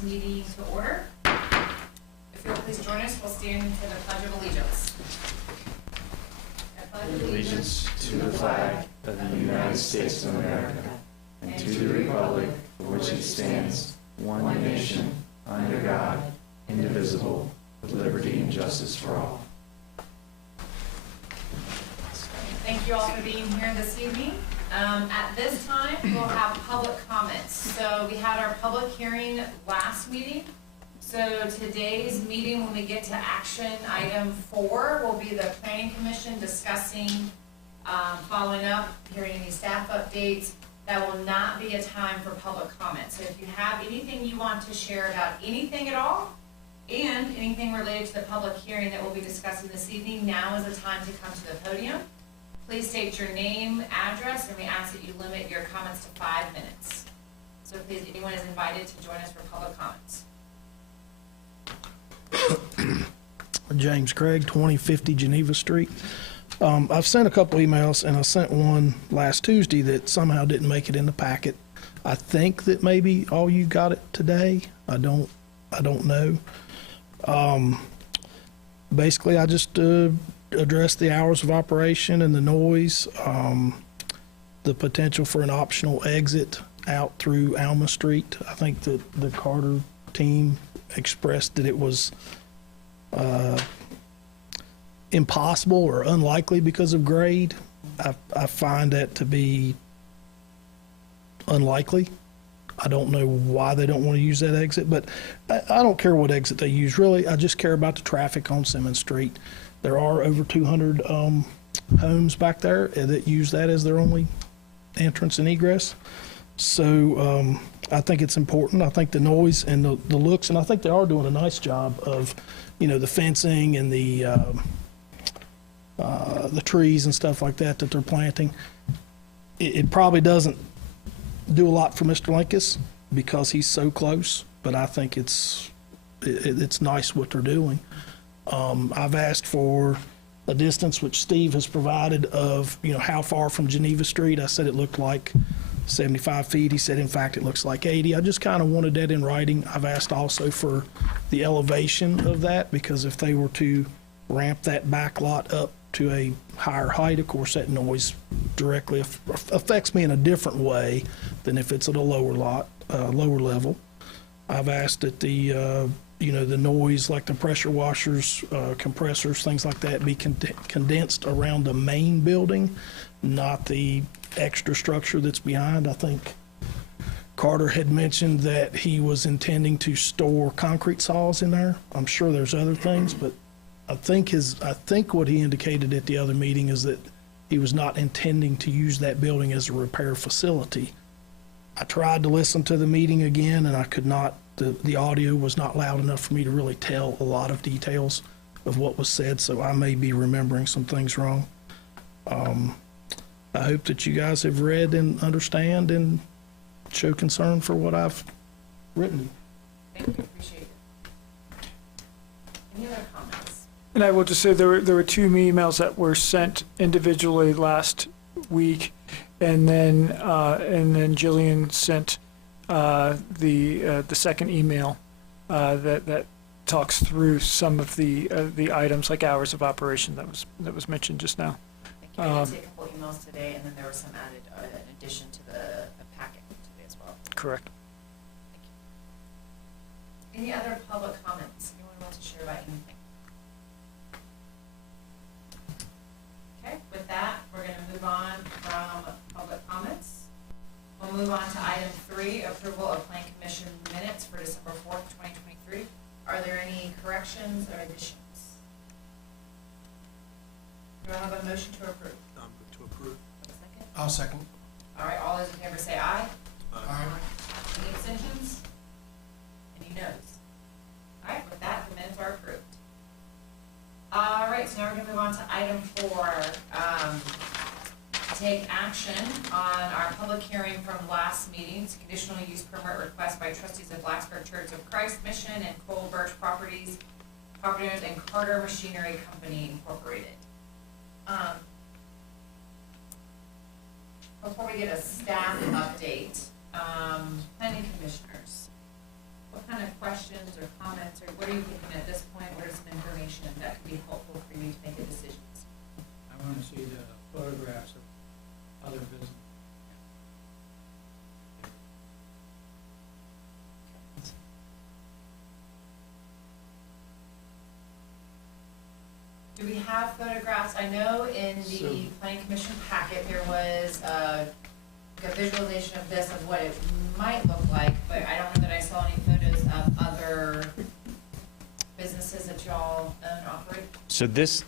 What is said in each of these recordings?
Meeting to order. If you'll please join us, we'll stand for the Pledge of Allegiance. I pledge Allegiance to the flag of the United States of America and to the republic for which it stands, one nation, under God, indivisible, with liberty and justice for all. Thank you all for being here this evening. At this time, we'll have public comments. So we had our public hearing last meeting. So today's meeting, when we get to action item 4, will be the Planning Commission discussing, following up, hearing any staff updates. That will not be a time for public comment. So if you have anything you want to share about anything at all, and anything related to the public hearing that we'll be discussing this evening, now is the time to come to the podium. Please state your name, address, and we ask that you limit your comments to 5 minutes. So please, anyone is invited to join us for public comments. James Craig, 2050 Geneva Street. I've sent a couple emails, and I sent one last Tuesday that somehow didn't make it in the packet. I think that maybe all you got it today. I don't know. Basically, I just addressed the hours of operation and the noise, the potential for an optional exit out through Alma Street. I think that the Carter team expressed that it was impossible or unlikely because of grade. I find that to be unlikely. I don't know why they don't want to use that exit, but I don't care what exit they use, really. I just care about the traffic on Simmons Street. There are over 200 homes back there that use that as their only entrance and egress. So I think it's important. I think the noise and the looks, and I think they are doing a nice job of, the fencing and the trees and stuff like that they're planting. It probably doesn't do a lot for Mr. Linkus because he's so close, but I think it's nice what they're doing. I've asked for a distance, which Steve has provided, of, how far from Geneva Street. I said it looked like 75 feet. He said, in fact, it looks like 80. I just kind of wanted that in writing. I've asked also for the elevation of that, because if they were to ramp that back lot up to a higher height, of course, that noise directly affects me in a different way than if it's at a lower level. I've asked that the noise, like the pressure washers, compressors, things like that, be condensed around the main building, not the extra structure that's behind. I think Carter had mentioned that he was intending to store concrete saws in there. I'm sure there's other things, but I think what he indicated at the other meeting is that he was not intending to use that building as a repair facility. I tried to listen to the meeting again, and I could not. The audio was not loud enough for me to really tell a lot of details of what was said, so I may be remembering some things wrong. I hope that you guys have read and understand and show concern for what I've written. Thank you, appreciate it. Any other comments? And I will just say there were 2 emails that were sent individually last week, and then Jillian sent the second email that talks through some of the items, like hours of operation that was mentioned just now. Thank you. I did take a couple emails today, and then there was some added in addition to the packet today as well. Correct. Thank you. Any other public comments? Anyone want to share about anything? Okay, with that, we're going to move on from public comments. We'll move on to item 3, approval of Plan Commission minutes for December 4th, 2023. Are there any corrections or additions? Do I have a motion to approve? To approve. A second? I'll second. All right, all those in favor say aye. Aye. Any abstentions? Any noes? All right, with that, the minutes are approved. All right, so now we're going to move on to item 4. Take action on our public hearing from last meeting's conditional use permit request by trustees of Blacksburg Church of Christ Mission and Cole Birch Property owners, and Carter Machinery Company Incorporated. Before we get a staff update, planning commissioners, what kind of questions or comments, or what are you thinking at this point? What are some information that could be helpful for you to make a decision? I want to see the photographs of other business. Do we have photographs? I know in the planning commission packet, there was a visualization of this, of what it might look like, but I don't know that I saw any photos of other businesses that y'all own, operate. So this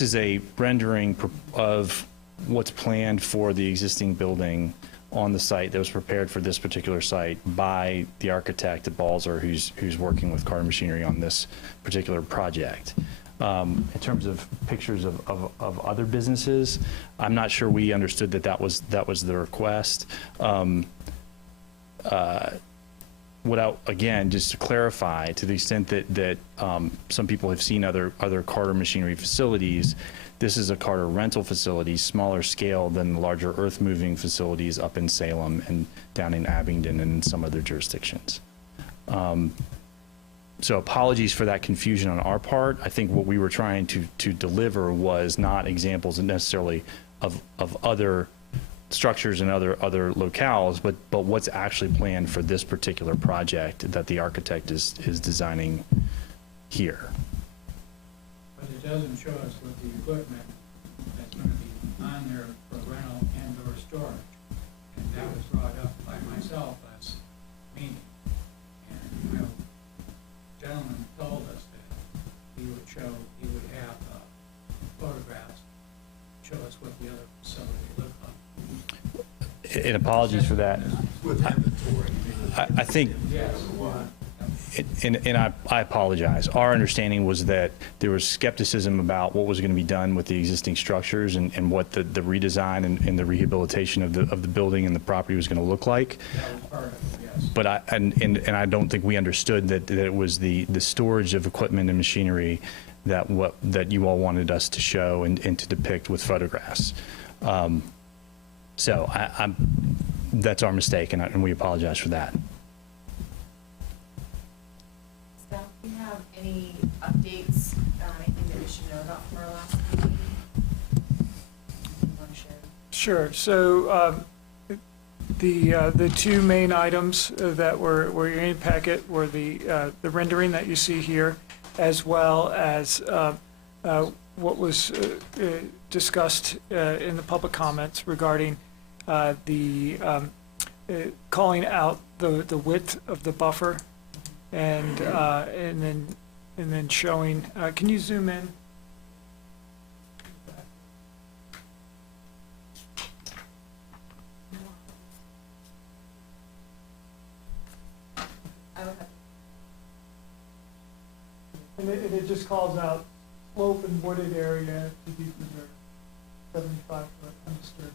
is a rendering of what's planned for the existing building on the site that was prepared for this particular site by the architect at Balzer, who's working with Carter Machinery on this particular project. In terms of pictures of other businesses, I'm not sure we understood that was the request. Again, just to clarify, to the extent that some people have seen other Carter Machinery facilities, this is a Carter rental facility, smaller scale than the larger earth-moving facilities up in Salem and down in Abingdon and in some other jurisdictions. So apologies for that confusion on our part. I think what we were trying to deliver was not examples necessarily of other structures and other locales, but what's actually planned for this particular project that the architect is designing here. But it doesn't show us what the equipment that's going to be on there for rental and or storage. And that was brought up by myself last meeting. And the gentleman told us that he would have photographs, show us what the other facility looked like. And apologies for that. With inventory. I think, Yes. and I apologize. Our understanding was that there was skepticism about what was going to be done with the existing structures and what the redesign and the rehabilitation of the building and the property was going to look like. That was part of it, yes. But I don't think we understood that it was the storage of equipment and machinery that you all wanted us to show and to depict with photographs. So that's our mistake, and we apologize for that. Staff, do you have any updates, anything that we should know about from our last meeting? You want to share? Sure. So the two main items that were in your packet were the rendering that you see here, as well as what was discussed in the public comments regarding the calling out the width of the buffer, and then showing. Can you zoom in? I would have. And it just calls out slope and wooded area to be preserved, 75 foot undisturbed.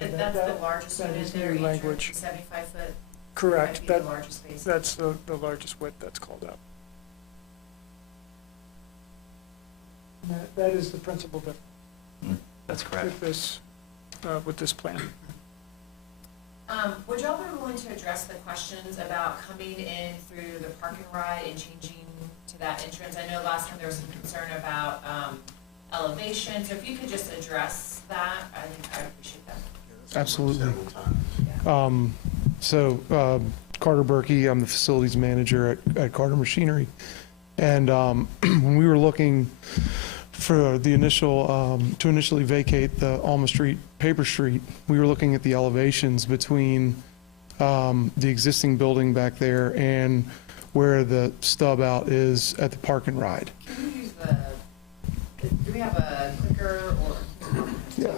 If that's the largest that unit is there, new each language. room, 75 foot. Correct. Might be the largest space. That's the largest width that's called out. And that is the principal difference That's correct. with this plan. Would y'all be willing to address the questions about coming in through the park and ride and changing to that entrance? I know last time there was some concern about elevation, so if you could just address that, I think I'd appreciate that. Absolutely. Several times. Carter Berkey, I'm the facilities manager at Carter Machinery. And when we were looking for the initial, to initially vacate the Alma Street, Paper Street, we were looking at the elevations between the existing building back there and where the stub out is at the park and ride. Can we use do we have a clicker or? Yeah.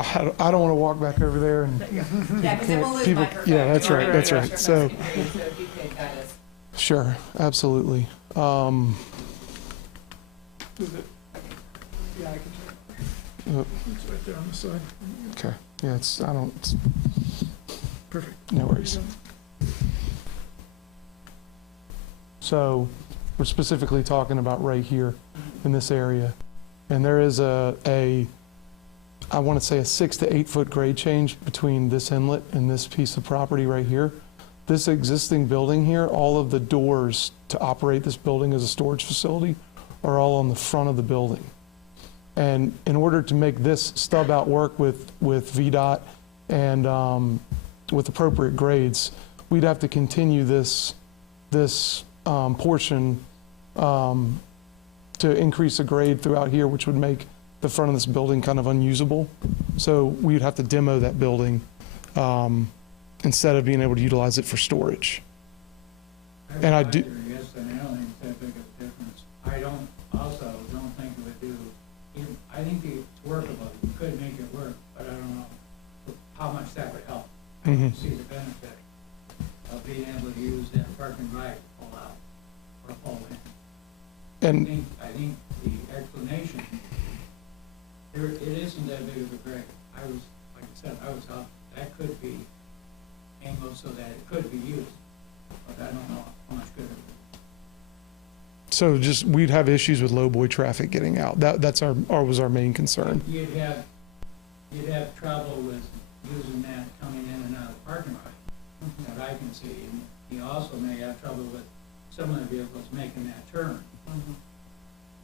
I don't want to walk back over there and, Yeah, because it will lose people- microphone. yeah, that's right, that's right. Sure, So- if you could guide us. sure, absolutely. Is it? Yeah, I can. Uh, It's right there on the side. Okay, yeah, it's Perfect. no worries. So we're specifically talking about right here in this area. And there is I want to say a 6 to 8 foot grade change between this inlet and this piece of property right here. this existing building here, all of the doors to operate this building as a storage facility are all on the front of the building. And in order to make this stub out work with VDOT and with appropriate grades, we'd have to continue this portion to increase the grade throughout here, which would make the front of this building kind of unusable. So we'd have to demo that building instead of being able to utilize it for storage. And I do- Yes, and I don't think it's that big of a difference. I don't think it would do, I think it's workable, you could make it work, but I don't know how much that would help. I don't see the benefit of being able to use that parking right to pull out or pull in. And I think the explanation, it isn't that big of a grade. Like I said, I was out, that could be angled so that it could be used, but I don't know how much good it would do. so just, we'd have issues with low boy traffic getting out. That's was our main concern. You'd have trouble with using that coming in and out of the parking lot, that I can see. And you also may have trouble with some of the vehicles making that turn.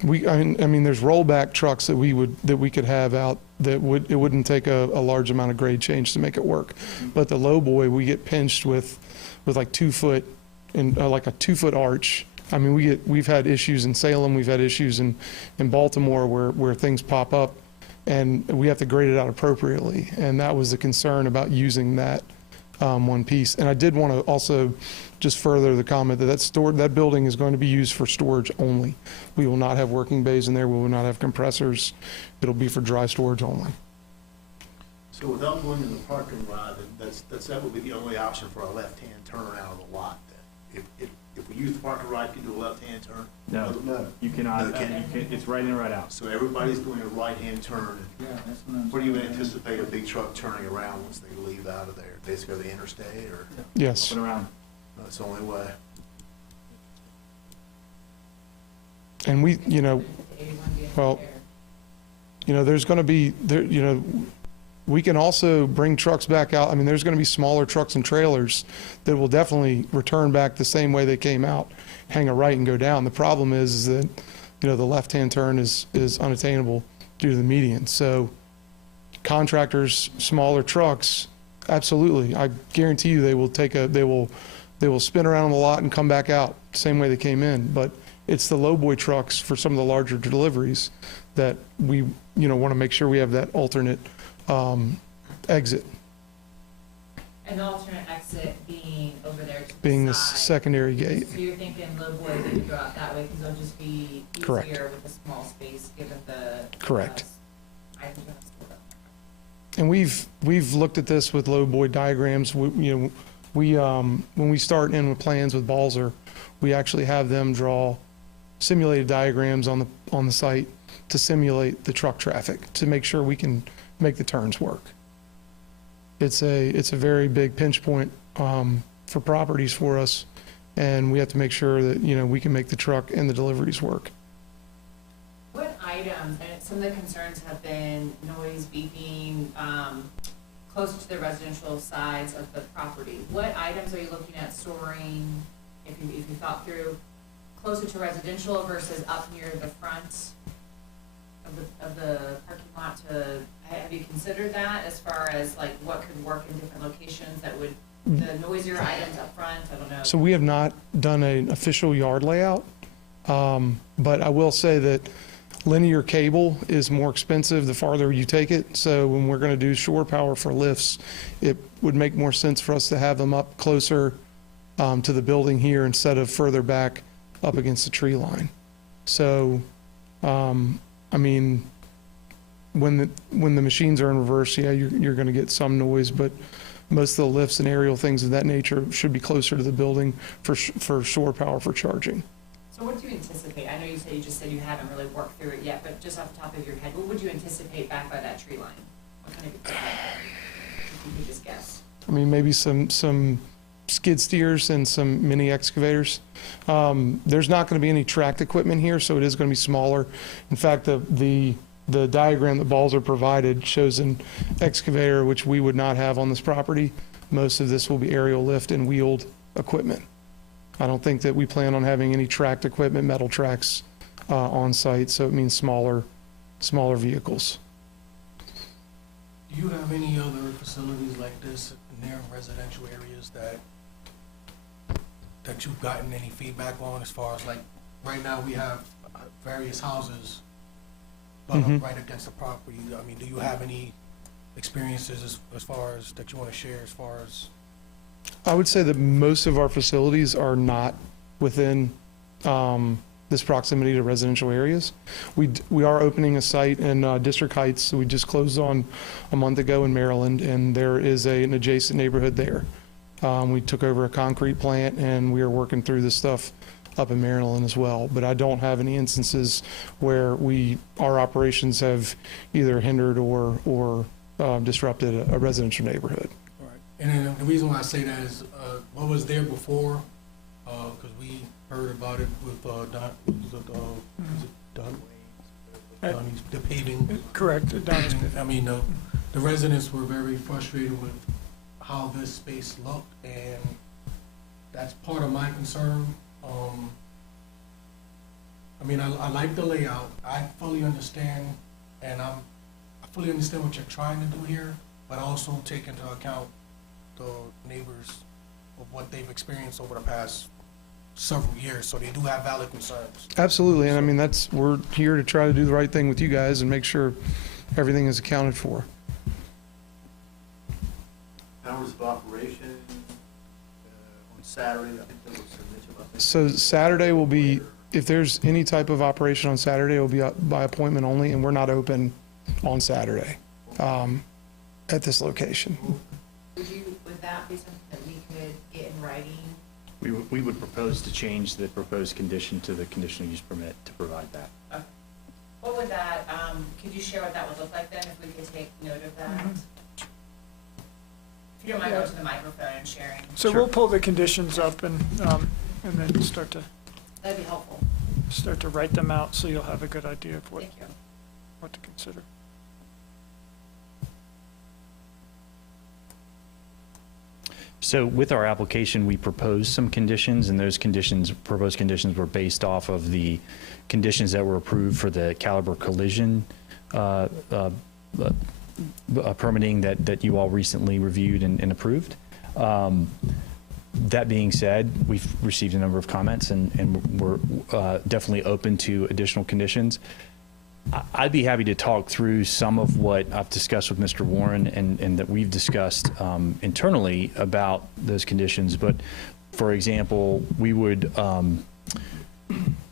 I mean, there's rollback trucks that we could have out that it wouldn't take a large amount of grade change to make it work. But the low boy, we get pinched with like 2 foot and like a 2 foot arch. I mean, we've had issues in Salem, we've had issues in Baltimore where things pop up and we have to grade it out appropriately. And that was the concern about using that one piece. And I did want to also just further the comment that building is going to be used for storage only. We will not have working bays in there. We will not have compressors. It'll be for dry storage only. So without going in the parking lot, that would be the only option for a left-hand turn out of the lot then? If we use the parking lot, you can do a left-hand turn? No, you cannot, No, it's right in, right out. So everybody's doing a right-hand turn. Yeah, that's what I'm. What do you anticipate a big truck turning around once they leave out of there? They just go to the interstate or Yes. Up and around. that's the only way? And we, well, there's going to be, we can also bring trucks back out. I mean, there's going to be smaller trucks and trailers that will definitely return back the same way they came out, hang a right and go down. The problem is that, the left-hand turn is unattainable due to the median. So contractors, smaller trucks, absolutely. I guarantee you they will spin around on the lot and come back out the same way they came in. But it's the lowboy trucks for some of the larger deliveries that we, want to make sure we have that alternate exit, An alternate exit being over there to the being the side. secondary gate. So you're thinking low boy could go out that way because it'll just be Correct. easier with a small space given the. Correct. Items that are stored up there. And we've looked at this with lowboy diagrams. When we start in with plans with Balzer, we actually have them draw simulated diagrams on the site to simulate the truck traffic to make sure we can make the turns work. It's a very big pinch point for properties for us, and we have to make sure that we can make the truck and the deliveries work. What items, and some of the concerns have been noise, beeping, closer to the residential sides of the property. What items are you looking at storing, if you thought through, closer to residential versus up near the front of the parking lot have you considered that as far as like what could work in different locations that would, the noisier items up front, I don't know. So we have not done an official yard layout, but I will say that linear cable is more expensive the farther you take it. So when we're going to do shore power for lifts, it would make more sense for us to have them up closer to the building here instead of further back up against the tree line. So, I mean, when the machines are in reverse, yeah, you're going to get some noise, but most of the lifts and aerial things of that nature should be closer to the building for shore power for charging. So what do you anticipate? I know you said you haven't really worked through it yet, but just off the top of your head, what would you anticipate back by that tree line? What kind of equipment, if you could just guess? I mean, maybe some skid steers and some mini excavators. There's not going to be any tracked equipment here, so it is going to be smaller. In fact, the diagram that Balzer provided shows an excavator, which we would not have on this property. Most of this will be aerial lift and wheeled equipment. I don't think that we plan on having any tracked equipment, metal tracks, on site, so it means smaller vehicles. Do you have any other facilities like this near residential areas that you've gotten any feedback on, as far as, like, right now we have various houses butt up right against the property? I mean, do you have any experiences as far as that you want to share, as far as? I would say that most of our facilities are not within this proximity to residential areas. We are opening a site in District Heights, we just closed on a month ago in Maryland, and there is an adjacent neighborhood there. We took over a concrete plant, and we are working through this stuff up in Maryland as well. But I don't have any instances where our operations have either hindered or disrupted a residential neighborhood. All right. And then the reason why I say that is, what was there before, because we heard about it with Donnie's, the paving. Correct, Donnie's. I mean, the residents were very frustrated with how this space looked, and that's part of my concern. I mean, I like the layout. I fully understand, and I fully understand what you're trying to do here, but I also take into account the neighbors of what they've experienced over the past several years, so they do have valid concerns. Absolutely, and I mean, we're here to try to do the right thing with you guys and make sure everything is accounted for. Hours of operation on Saturday, I think there was some mention about that. So Saturday will be, if there's any type of operation on Saturday, it will be by appointment only, and we're not open on Saturday at this location. Would that be something that we could get in writing? We would propose to change the proposed condition to the conditional use permit to provide that. What would that, could you share what that would look like then, if we could take note of that? If you don't mind going to the microphone and sharing, So we'll pull the conditions up and then start that'd be helpful. to write them out, so you'll have a good idea of Thank you. what to consider. So with our application, we proposed some conditions, and those proposed conditions were based off of the conditions that were approved for the Caliber collision permitting that you all recently reviewed and approved. That being said, we've received a number of comments, and we're definitely open to additional conditions. I'd be happy to talk through some of what I've discussed with Mr. Warren and that we've discussed internally about those conditions. But for example, we would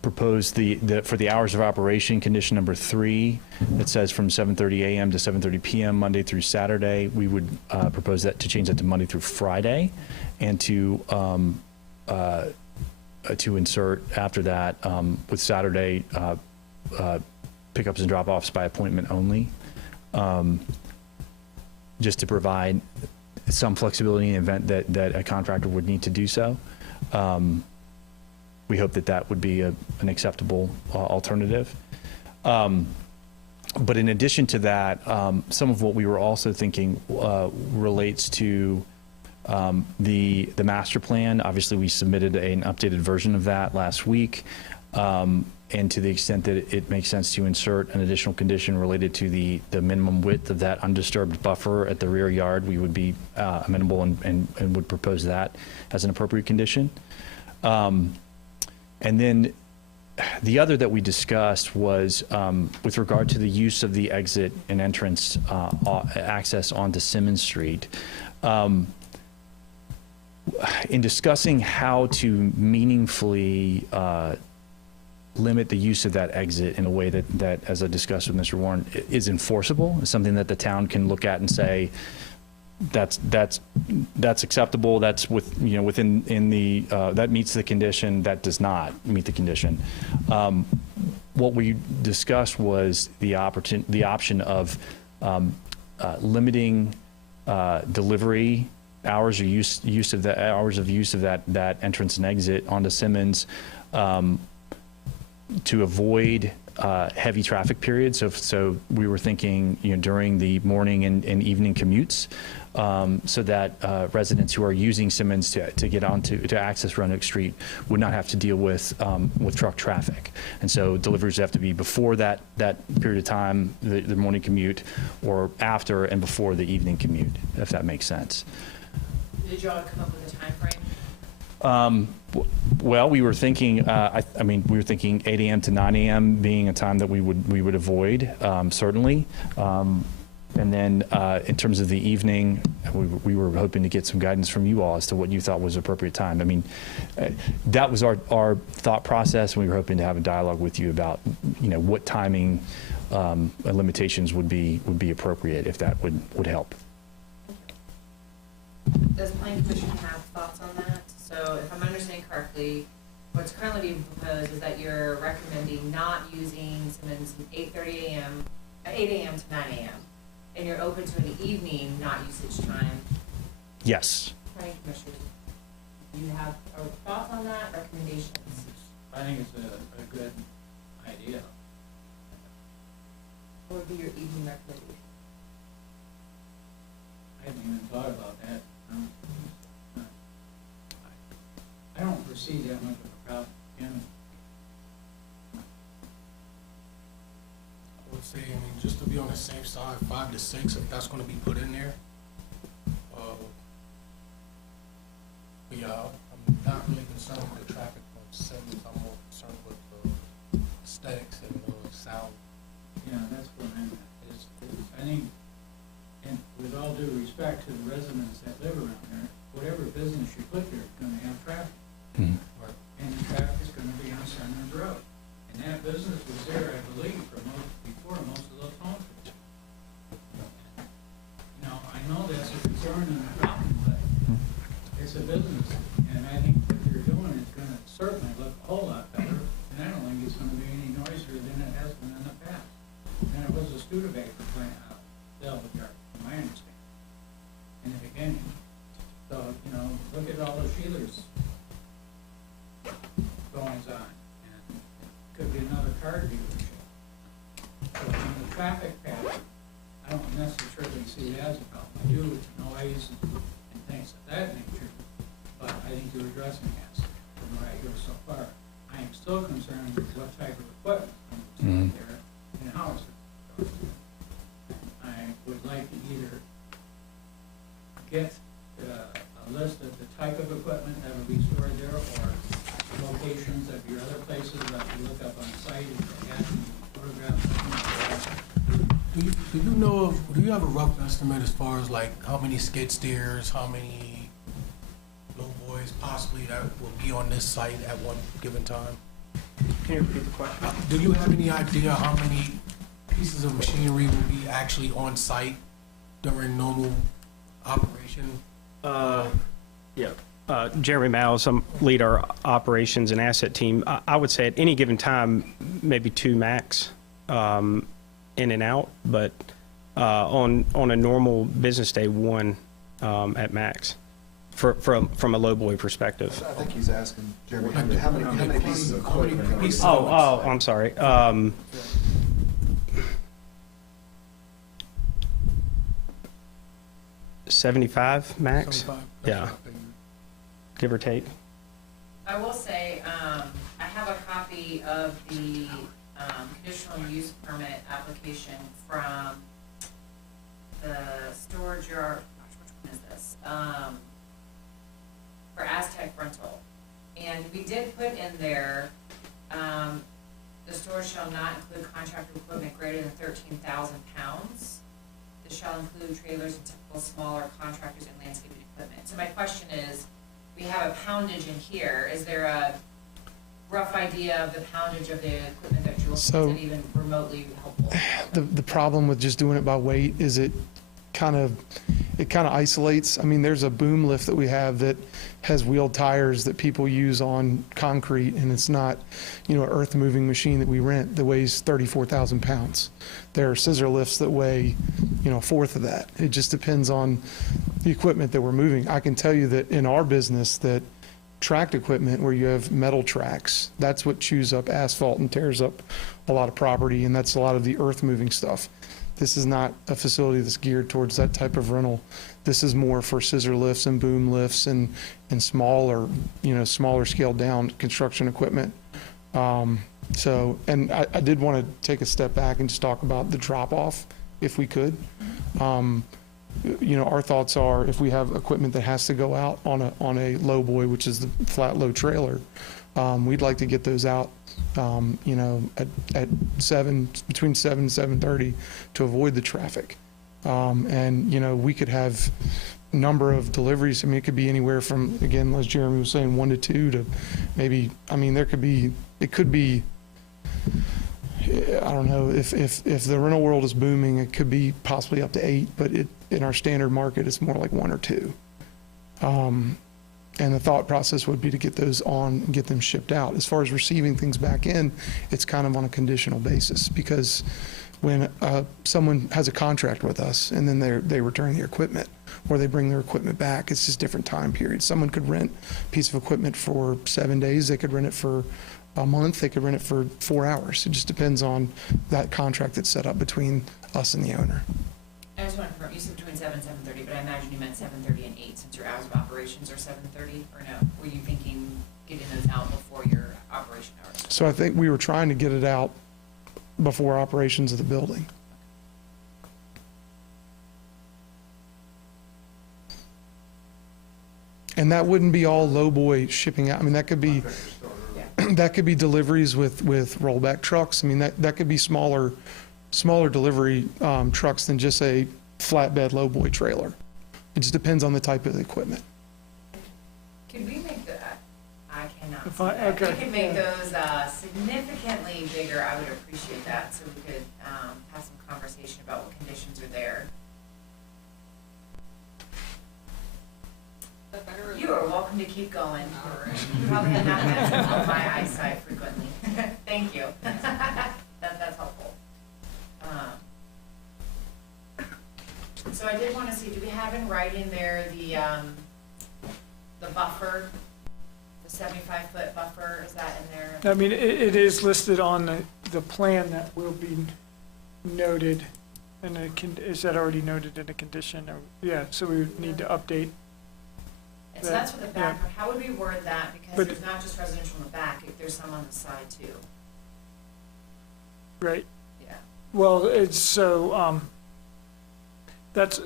propose for the hours of operation, condition number 3, that says from 7:30 a.m. to 7:30 p.m. Monday through Saturday. We would propose that to change that to Monday through Friday, and to insert after that with Saturday pickups and drop-offs by appointment only, just to provide some flexibility in the event that a contractor would need to do so. We hope that would be an acceptable alternative. But in addition to that, some of what we were also thinking relates to the master plan. Obviously, we submitted an updated version of that last week. And to the extent that it makes sense to insert an additional condition related to the minimum width of that undisturbed buffer at the rear yard, we would be amenable and would propose that as an appropriate condition. And then the other that we discussed was with regard to the use of the exit and entrance access onto Simmons Street. In discussing how to meaningfully limit the use of that exit in a way that, as I discussed with Mr. Warren, is enforceable, is something that the town can look at and say, that's acceptable, that's within the that meets the condition, that does not meet the condition. What we discussed was the option of limiting delivery hours or use of that entrance and exit onto Simmons, to avoid heavy traffic periods. So we were thinking, during the morning and evening commutes, so that residents who are using Simmons to get to access Roanoke Street would not have to deal with truck traffic. And so deliveries have to be before that period of time, the morning commute, or after and before the evening commute, if that makes sense. Did y'all come up with a timeframe? Well, we were thinking, we were thinking 8 a.m. to 9 a.m. being a time that we would avoid, certainly. And then in terms of the evening, we were hoping to get some guidance from you all as to what you thought was appropriate time. I mean, that was our thought process, and we were hoping to have a dialogue with you about, what timing limitations would be appropriate, if that would help. Does the planning commission have thoughts on that? So if I'm understanding correctly, what's currently being proposed is that you're recommending not using Simmons from 8 a.m. to 9 a.m. And you're open to an evening not usage time. Yes. Planning commission, do you have thoughts on that, recommendations? I think it's a good idea. What would be your evening recommendation? I haven't even thought about that. I don't foresee that much of a problem, I would say, just to be on the safe side, 5 to 6, if that's gonna be put in there. But yeah, I'm not really concerned with the traffic on Simmons, I'm more concerned with the aesthetics and the sound. Yeah, that's what I'm at, is I think, and with all due respect to the residents that live around there, whatever business you put there is gonna have traffic. Mm-hmm. And the traffic is gonna be on Center Road. And that business was there, I believe, before most of those homes were. I know that's a concern and a problem, but it's a business. And I think what you're doing is gonna certainly look a whole lot better, and I don't think it's gonna be any noisier than it has been in the past. And it was a Studebaker plant out, Delaware, from my understanding, in the beginning. So, look at all the Sheelers goings on, and it could be another car dealership. So in the traffic pattern, I don't necessarily see it as a problem. I do with noise and things of that nature, but I think you're addressing that from what I hear so far. I am still concerned with what type of equipment is there and how it's stored. I would like to either get a list of the type of equipment that will be stored there, or locations of your other places that you look up on the site and add photographs. Do you have a rough estimate as far as like how many skid steers, how many low boys possibly that will be on this site at one given time? Can you repeat the question? Do you have any idea how many pieces of machinery will be actually on site during normal operation? Jeremy Miles, I'm lead our operations and asset team. I would say at any given time, maybe 2 max in and out, but on a normal business day, 1 at max from a low boy perspective. I think he's asking, Jeremy, how many pieces of equipment? Oh, I'm sorry. 75 max? 75? Yeah. Give or take. I will say, I have a copy of the conditional use permit application from the storage yard, which one is this? For Aztec Rental. And we did put in there, the storage shall not include contractor equipment greater than 13,000 pounds. This shall include trailers and typical smaller contractors and landscaping equipment. So my question is, we have a poundage in here. Is there a rough idea of the poundage of the equipment that you're looking So- at, even remotely helpful? The problem with just doing it by weight is it kind of isolates. I mean, there's a boom lift that we have that has wheeled tires that people use on concrete, and it's not, an earth moving machine that we rent that weighs 34,000 pounds. There are scissor lifts that weigh, a fourth of that. It just depends on the equipment that we're moving. I can tell you that in our business that tracked equipment where you have metal tracks. That's what chews up asphalt and tears up a lot of property, and that's a lot of the earth-moving stuff. This is not a facility that's geared towards that type of rental. This is more for scissor lifts and boom lifts and smaller, smaller scaled down construction equipment. So, and I did want to take a step back and just talk about the drop-off, if we could. Our thoughts are, if we have equipment that has to go out on a low boy, which is the flat low trailer, we'd like to get those out, at between 7 and 7:30 to avoid the traffic. And we could have number of deliveries. I mean, it could be anywhere from, again, as Jeremy was saying, 1 to 2 to maybe, it could be, I don't know, if the rental world is booming, it could be possibly up to 8, but in our standard market, it's more like 1 or 2. And the thought process would be to get those on and get them shipped out. As far as receiving things back in, it's kind of on a conditional basis, because when someone has a contract with us and then they return their equipment or they bring their equipment back, it's just different time periods. Someone could rent a piece of equipment for 7 days, they could rent it for a month, they could rent it for 4 hours. It just depends on that contract that's set up between us and the owner. I just want to confirm, you said between 7 and 7:30, but I imagine you meant 7:30 and 8, since your hours of operations are 7:30, or no? Were you thinking getting those out before your operation hours? So I think we were trying to get it out before operations of the building. And that wouldn't be all lowboy shipping out. I mean, that could be, that could be deliveries with rollback trucks. I mean, that could be smaller delivery trucks than just a flatbed lowboy trailer. It just depends on the type of equipment. Could we make the, I cannot If see I- that. okay. We could make those significantly bigger, I would appreciate that, so we could have some conversation about what conditions are there. You are welcome to keep going. You probably have not had my eyesight frequently. Thank you. That's helpful. So I did want to see, do we have in writing there the buffer, the 75-foot buffer, is that in there? I mean, it is listed on the plan that will be noted, and is that already noted in a condition? Yeah, so we would need to update. And so that's for the back, how would we word that? Because But- there's not just residential in the back, there's some on the side too. Right. Yeah. Well, it's so, that's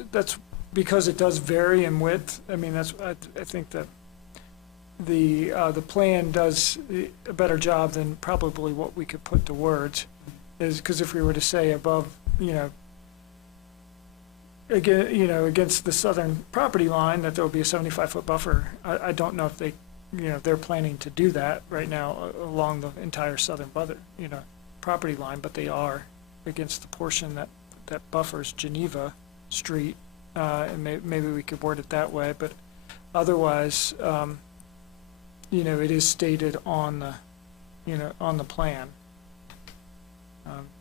because it does vary in width. I mean, I think that the plan does a better job than probably what we could put to words, is because if we were to say above, against the southern property line, that there will be a 75-foot buffer. I don't know if they're planning to do that right now along the entire southern property line, but they are against the portion that buffers Geneva Street, and maybe we could word it that way, but otherwise, it is stated on the plan.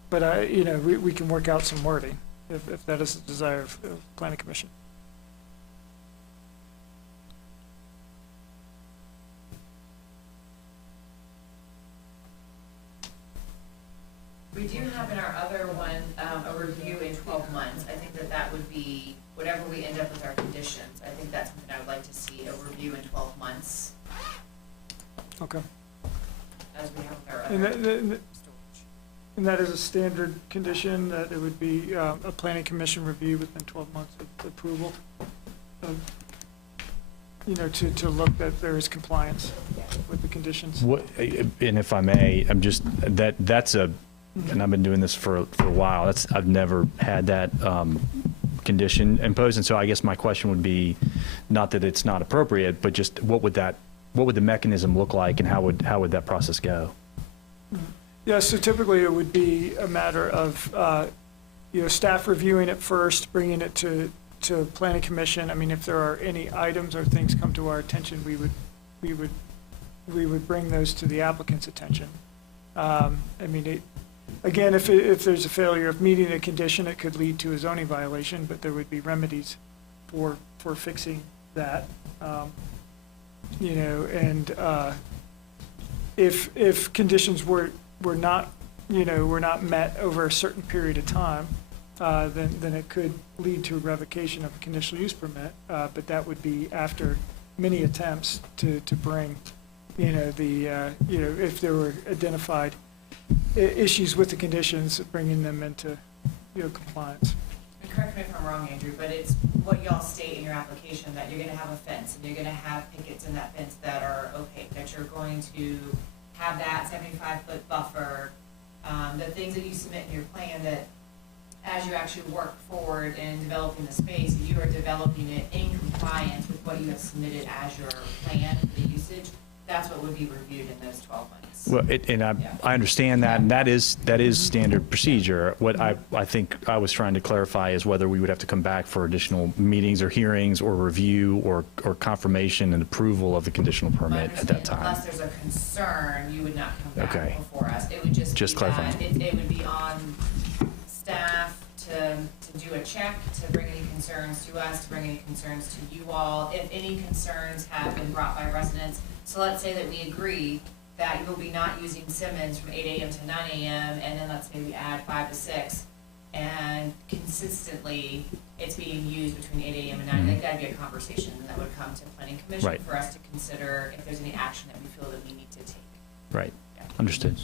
But we can work out some wording if that is the desire of Planning Commission. We do have in our other one, a review in 12 months. I think that would be, whatever we end up with our conditions, I think that's something I would like to see, a review in 12 months, Okay. as we have with our And other storage. And that is a standard condition, that it would be a Planning Commission review within 12 months of approval, to look that there is compliance with the conditions. And if I may, that's and I've been doing this for a while. I've never had that condition imposed, and so I guess my question would be, not that it's not appropriate, but just what would the mechanism look like, and how would that process go? Yeah, so typically it would be a matter of, staff reviewing it first, bringing it to Planning Commission. I mean, if there are any items or things come to our attention, we would bring those to the applicant's attention. Again, if there's a failure of meeting a condition, it could lead to a zoning violation, but there would be remedies for fixing that. You know, and if conditions were not, you know, were not met over a certain period of time, then it could lead to a revocation of a conditional use permit. But that would be after many attempts to bring, you know, you know, if there were identified issues with the conditions, bringing them into, you know, compliance. And correct me if I'm wrong, Andrew, but it's what y'all state in your application, that you're gonna have a fence, and you're gonna have pickets in that fence that are opaque, that you're going to have that 75-foot buffer, the things that you submit in your plan, that as you actually work forward in developing the space, you are developing it in compliance with what you have submitted as your plan for the usage. That's what would be reviewed in those 12 months. Well, I understand that, and that is standard procedure. What I think I was trying to clarify is whether we would have to come back for additional meetings or hearings or review or confirmation and approval of the conditional permit at that time. Unless there's a concern, you would not come Okay. back before us. It would just be clarifying. that, it would be on staff to do a check, to bring any concerns to us, to bring any concerns to you all. If any concerns have been brought by residents, so let's say that we agree that you will be not using Simmons from 8 a.m. to 9 a.m., and then let's say we add 5 to 6, and consistently it's being used between 8 a.m. and 9, I think that'd be a conversation that would come to planning commission Right. for us to consider if there's any action that we feel that we need to take. Right. Understood.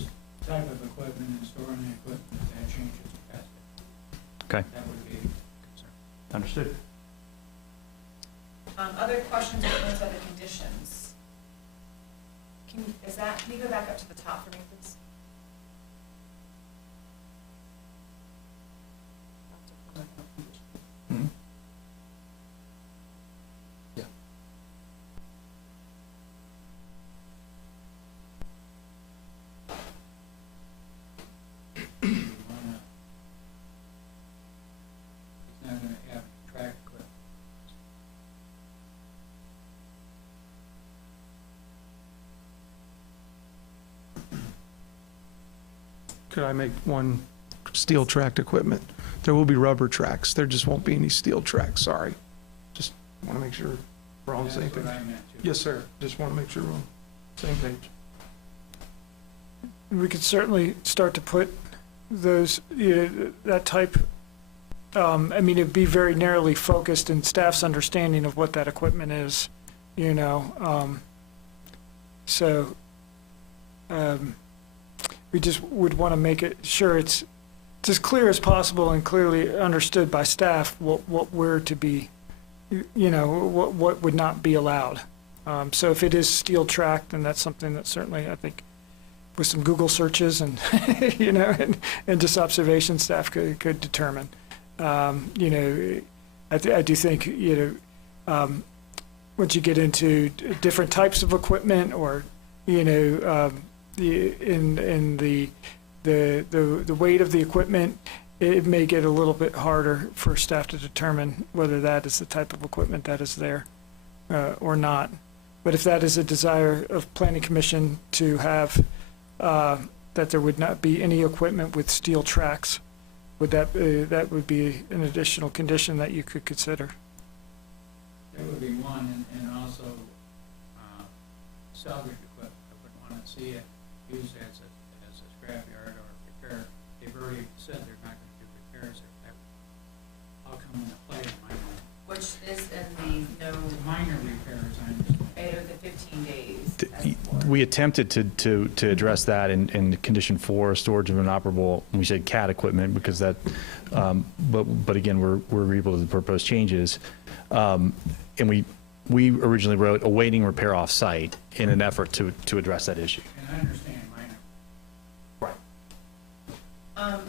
Type of equipment and storing the equipment, if that changes capacity. Okay. That would be a concern. Understood. Other questions or comments on the conditions? Can you go back up to the top for me, please? Hmm? Yeah. It's not gonna have track equipment. Could I make one steel tracked equipment? There will be rubber tracks. There just won't be any steel tracks, sorry. Just want to make sure we're on the same That's page. what I meant too. Yes, sir. Just want to make sure we're on the same page. We could certainly start to put those, you know, that type, I mean, it'd be very narrowly focused in staff's understanding of what that equipment is, you know. So we just would want to make it sure it's as clear as possible and clearly understood by staff what we're to be, you know, what would not be allowed. So if it is steel tracked, then that's something that certainly, I think, with some Google searches and, you know, and just observation, staff could determine. You know, I do think, you know, once you get into different types of equipment or, you know, the weight of the equipment, it may get a little bit harder for staff to determine whether that is the type of equipment that is there or not. But if that is a desire of Planning Commission to have, that there would not be any equipment with steel tracks, that would be an additional condition that you could consider. That would be one, and also salvage equipment. I wouldn't want to see it used as a scrapyard or repair. They've already said they're not going to do repairs there. I'll come into play in my mind. Which is in the no, Minor repairs, I understand. the 15 days. We attempted to address that in condition 4, storage of inoperable, we said CAT equipment, because that, but again, we're able to propose changes. And we originally wrote awaiting repair off-site in an effort to address that issue. And I understand minor. Right. Item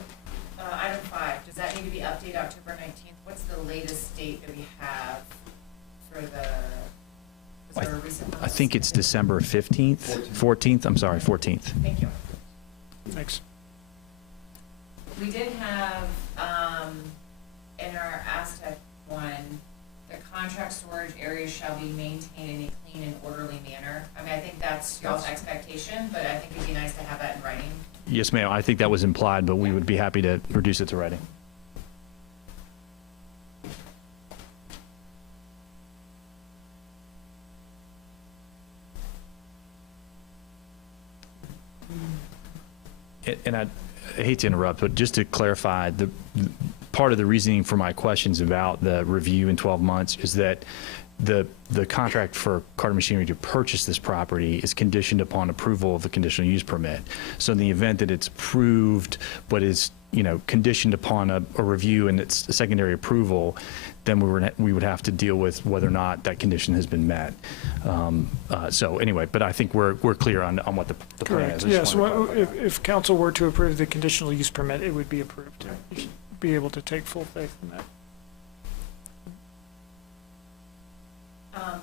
5, does that need to be updated October 19th? What's the latest date that we have for the, is there a recent one? I think it's December 15th, 14th, I'm sorry, 14th. Thank you. Thanks. We did have, in our Aztec one, the contract storage areas shall be maintained in a clean and orderly manner. I mean, I think that's y'all's expectation, but I think it'd be nice to have that in writing. Yes, ma'am, I think that was implied, but we would be happy to reduce it to writing. and I hate to interrupt, but just to clarify, the part of the reasoning for my questions about the review in 12 months is that the contract for Carter Machinery to purchase this property is conditioned upon approval of the conditional use permit. So in the event that it's approved, but is, conditioned upon a review and its secondary approval, then we would have to deal with whether or not that condition has been met. So anyway, but I think we're clear on what the plan Correct, is. I yes. just wanted to Well, clarify. if council were to approve the conditional use permit, it would be approved. You should be able to take full faith in that.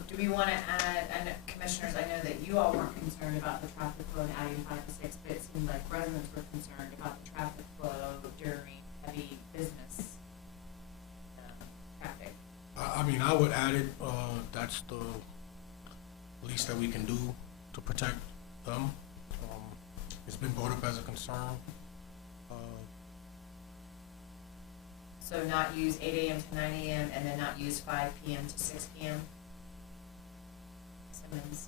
Do we want to add, and commissioners, I know that you all weren't concerned about the traffic flow and adding 5 to 6, but it seemed like residents were concerned about the traffic flow during heavy business traffic. I mean, I would add it, that's the least that we can do to protect them. It's been brought up as a concern. So not use 8 AM to 9 AM and then not use 5 PM to 6 PM? Simmons.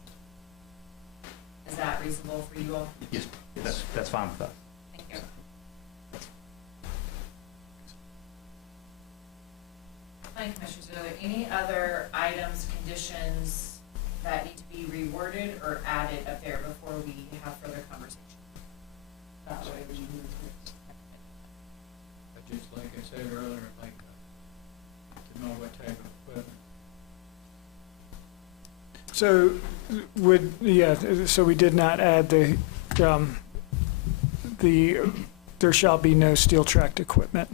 Is that reasonable for you all? Yes, that's fine with us. Thank you. Planning Commissioners, are there any other items, conditions that need to be reworded or added up there before we have further conversation? That way we move to But just like I said earlier, I'd like to know what type of equipment. So so we did not add there shall be no steel-tracked equipment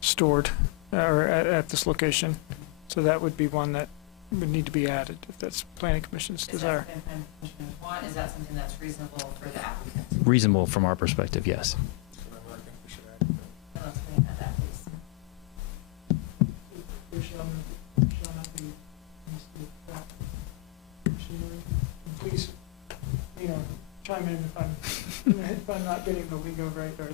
stored or at this location. So that would be one that would need to be added if that's Planning Commission's desire. Is that something Planning Commissioners want? Is that something that's reasonable for the applicant? Reasonable from our perspective, yes. So I think we should add it. And let's think about that, please. There shall not be any steel-tracked machinery. And please, chime in if I'm not getting the lingo right or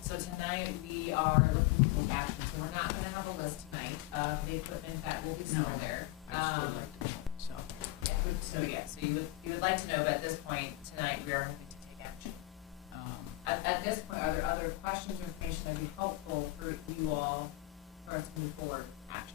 So tonight, we are looking to take action, so we're not gonna have a list tonight of the equipment that will be stored there. I'd still like to know, so. So you would like to know, but at this point, tonight, we are hoping to take action. At this point, are there other questions or information that would be helpful for you all for us to move forward with action?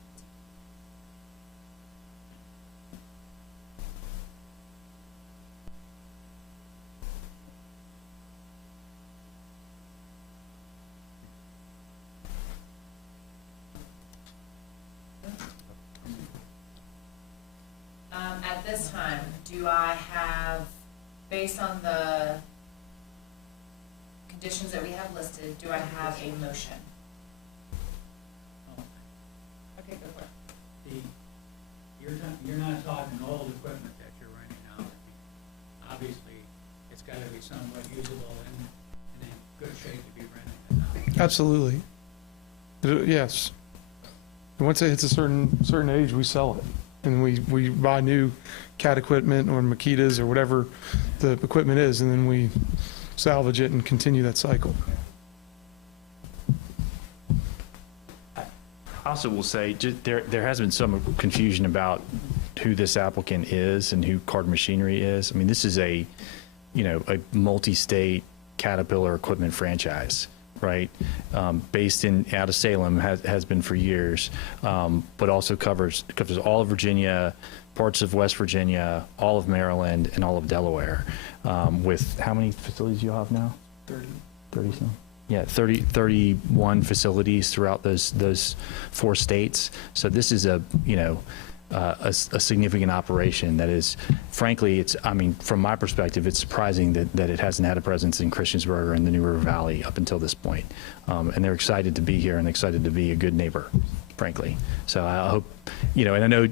At this time, do I have, based on the conditions that we have listed, do I have a motion? Okay, go for it. You're not talking old equipment that you're renting out. Obviously, it's gotta be somewhat usable and in good shape to be rented out. Absolutely. Yes. And once it hits a certain age, we sell it. And we buy new cat equipment or Makitas or whatever the equipment is, and then we salvage it and continue that cycle. I also will say, there has been some confusion about who this applicant is and who Carter Machinery is. I mean, this is a multi-state Caterpillar equipment franchise, right? Based out of Salem, has been for years, but also covers all of Virginia, parts of West Virginia, all of Maryland, and all of Delaware. With how many facilities do you have now? 30 some? Yeah, 31 facilities throughout those 4 states. So this is a significant operation that is, frankly, from my perspective, it's surprising that it hasn't had a presence in Christiansburg or in the New River Valley up until this point. And they're excited to be here and excited to be a good neighbor, frankly. So I hope, and I know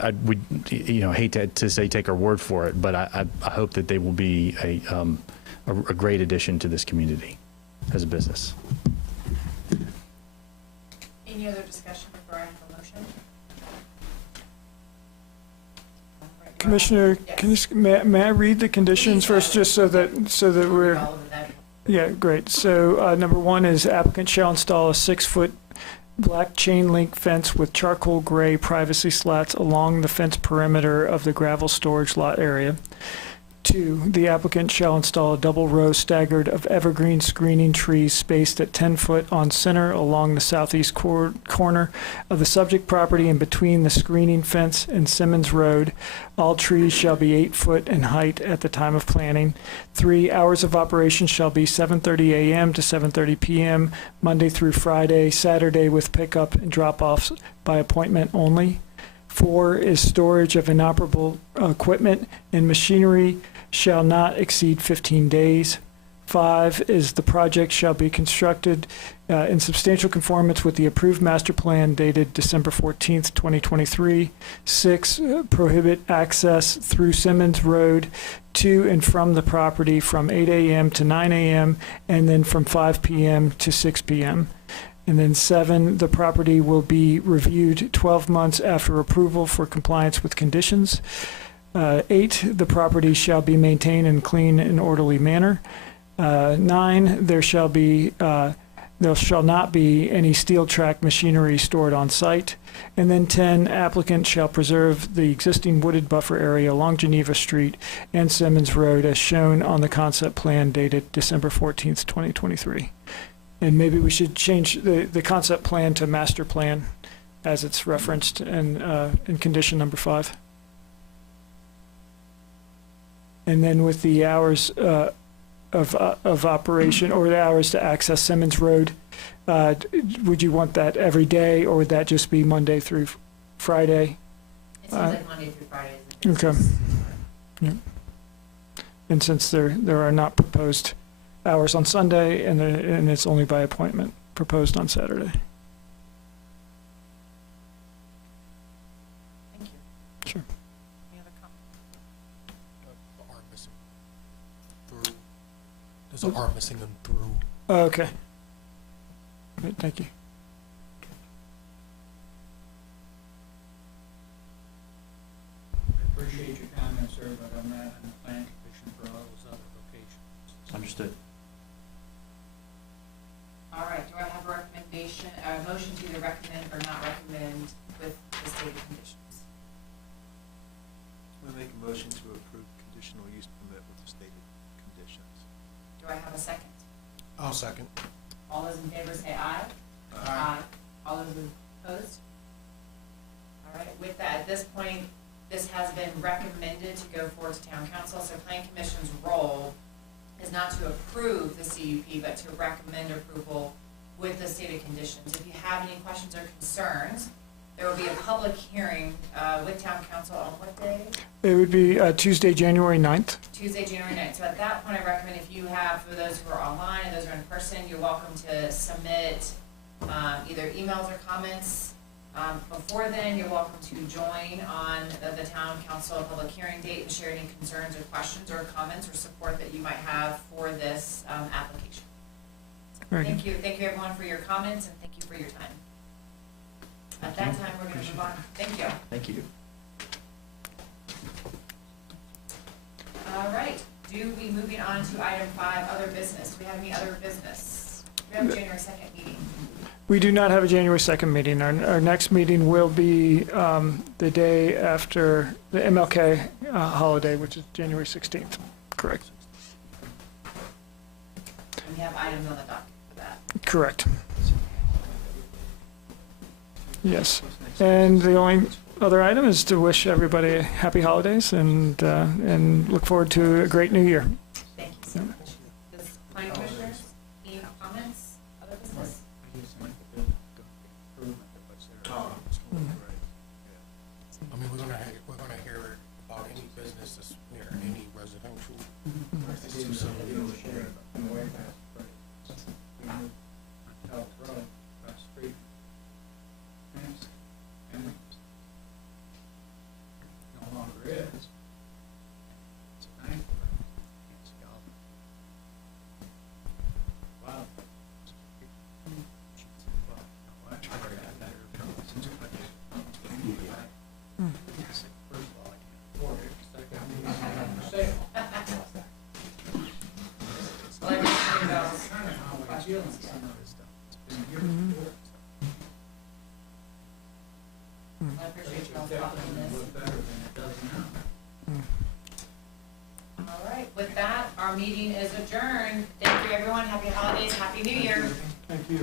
I would, hate to say take our word for it, but I hope that they will be a great addition to this community as a business. Any other discussion before I have a motion? Commissioner, Yes. may I read the conditions first, just so that we're, All of that. yeah, great. So number 1 is applicant shall install a 6-foot black chain link fence with charcoal gray privacy slats along the fence perimeter of the gravel storage lot area. 2, the applicant shall install a double row staggered of evergreen screening trees spaced at 10 foot on center along the southeast corner of the subject property and between the screening fence and Simmons Road. All trees shall be 8 foot in height at the time of planting. 3, hours of operation shall be 7:30 a.m. to 7:30 p.m., Monday through Friday, Saturday with pickup and drop-offs by appointment only. 4 is storage of inoperable equipment and machinery shall not exceed 15 days. 5 is the project shall be constructed in substantial conformance with the approved master plan dated December 14th, 2023. 6, prohibit access through Simmons Road to and from the property from 8 a.m. to 9 a.m. and then from 5 p.m. to 6 p.m. And then 7, the property will be reviewed 12 months after approval for compliance with conditions. 8, the property shall be maintained in clean and orderly manner. 9, there shall not be any steel track machinery stored on site. And then 10, applicant shall preserve the existing wooded buffer area along Geneva Street and Simmons Road as shown on the concept plan dated December 14th, 2023. And maybe we should change the concept plan to master plan as it's referenced in condition number 5. And then with the hours of operation or the hours to access Simmons Road, would you want that every day or would that just be Monday through Friday? It seems like Monday through Friday is the Okay. busiest. Yeah. And since there are not proposed hours on Sunday and it's only by appointment proposed on Saturday. Thank you. Sure. Any other comments? The R missing through. There's an R missing and through. Oh, okay. Great, thank you. I appreciate your comments, sir, but I'm not on the plan commission for all those other locations. Understood. All right, do I have a recommendation, a motion to either recommend or not recommend with the stated conditions? We make a motion to approve conditional use permit with the stated conditions. Do I have a second? I'll second. All those in favor say aye. Aye. All those opposed? All right, with that, at this point, this has been recommended to go forward to town council, so planning commission's role is not to approve the CUP, but to recommend approval with the stated conditions. If you have any questions or concerns, there will be a public hearing with town council on what day? It would be Tuesday, January 9th. Tuesday, January 9th. So at that point, I recommend if you have, for those who are online and those who are in person, you're welcome to submit either emails or comments. Before then, you're welcome to join on the town council public hearing date and share any concerns or questions or comments or support that you might have for this application. Very Thank you. Thank you, everyone, for your comments, and thank you for your time. At that time, we're going to move on. Thank you. Thank you. All right. Do we moving on to item 5, other business? Do we have any other business? We have a January 2nd meeting. We do not have a January 2nd meeting. Our next meeting will be the day after the MLK holiday, which is January 16th. Correct. We have items on the docket for that. Correct. Yes. And the only other item is to wish everybody happy holidays and look forward to a great new year. Thank you so much. Does planning commissioners, any comments, other business? I just like the improvement of what's there. I mean, we're gonna hear about any business that's near any residential. On the way past, but we moved on South Road, across the street. And no longer is. It's a nice, can't see all Our meeting is adjourned. Thank you, everyone. Happy holidays, Happy New Year. Thank you.